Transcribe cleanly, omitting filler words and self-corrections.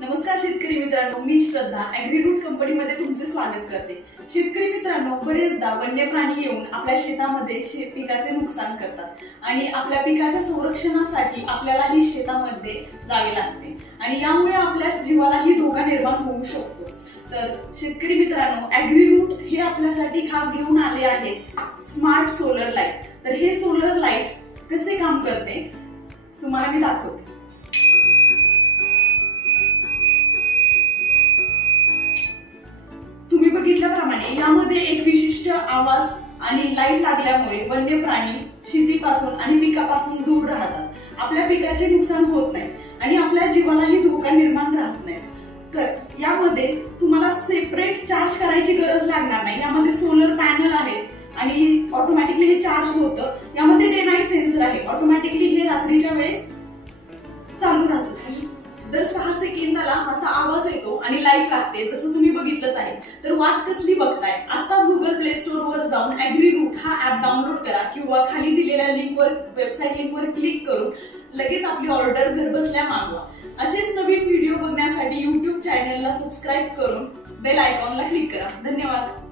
नमस्कार शेतकरी मित्रांनो, मी श्रद्धा ॲग्रीरूट कंपनीमध्ये तुमचे स्वागत करते। शेतकरी मित्रांनो, बरेचदा वन्य प्राणी येऊन आपल्या शेतामध्ये पिकाचे नुकसान करतात आणि आपल्या पिकाच्या संरक्षणासाठी आपल्यालाही शेतामध्ये जावे लागते आणि यामुळे आपल्या जीवालाही धोका निर्माण होऊ शकतो। तर शेतकरी मित्रांनो, ॲग्रीरूट हे आपल्यासाठी खास घेऊन आले आहेत स्मार्ट सोलर लाईट। तर हे सोलर लाईट कसे काम करते तुम्हाला मी दाखवते। तुम्ही बघितल्याप्रमाणे यामध्ये एक विशिष्ट आवाज आणि लाईट लागल्यामुळे वन्य प्राणी शेतीपासून आणि पिकापासून दूर राहतात। आपल्या पिकाचे नुकसान होत नाही आणि आपल्या जीवालाही धोका निर्माण राहत नाही। तर यामध्ये तुम्हाला सेपरेट चार्ज करायची गरज लागणार नाही। यामध्ये सोलर पॅनल आहे आणि ऑटोमॅटिकली हे चार्ज होतं। यामध्ये डे नाईट सेन्सर आहे, ऑटोमॅटिकली हे रात्रीच्या वेळेस चालू राहतं। दर 6 सेकंदाला असा आवाज येतो आणि लाईट लागते, जसं तुम्ही बघितलंच आहे। तर वाट कसली बघताय, आताच गुगल प्ले स्टोर वर जाऊन ॲग्रीरूट हा ऍप डाउनलोड करा किंवा खाली दिलेल्या लिंकवर, वेबसाईट लिंकवर क्लिक करून लगेच आपली ऑर्डर घरबसल्या मागवा। असेच नवीन व्हिडिओ बघण्यासाठी YouTube चॅनलला सबस्क्राईब करून बेल आयकॉनला क्लिक करा। धन्यवाद।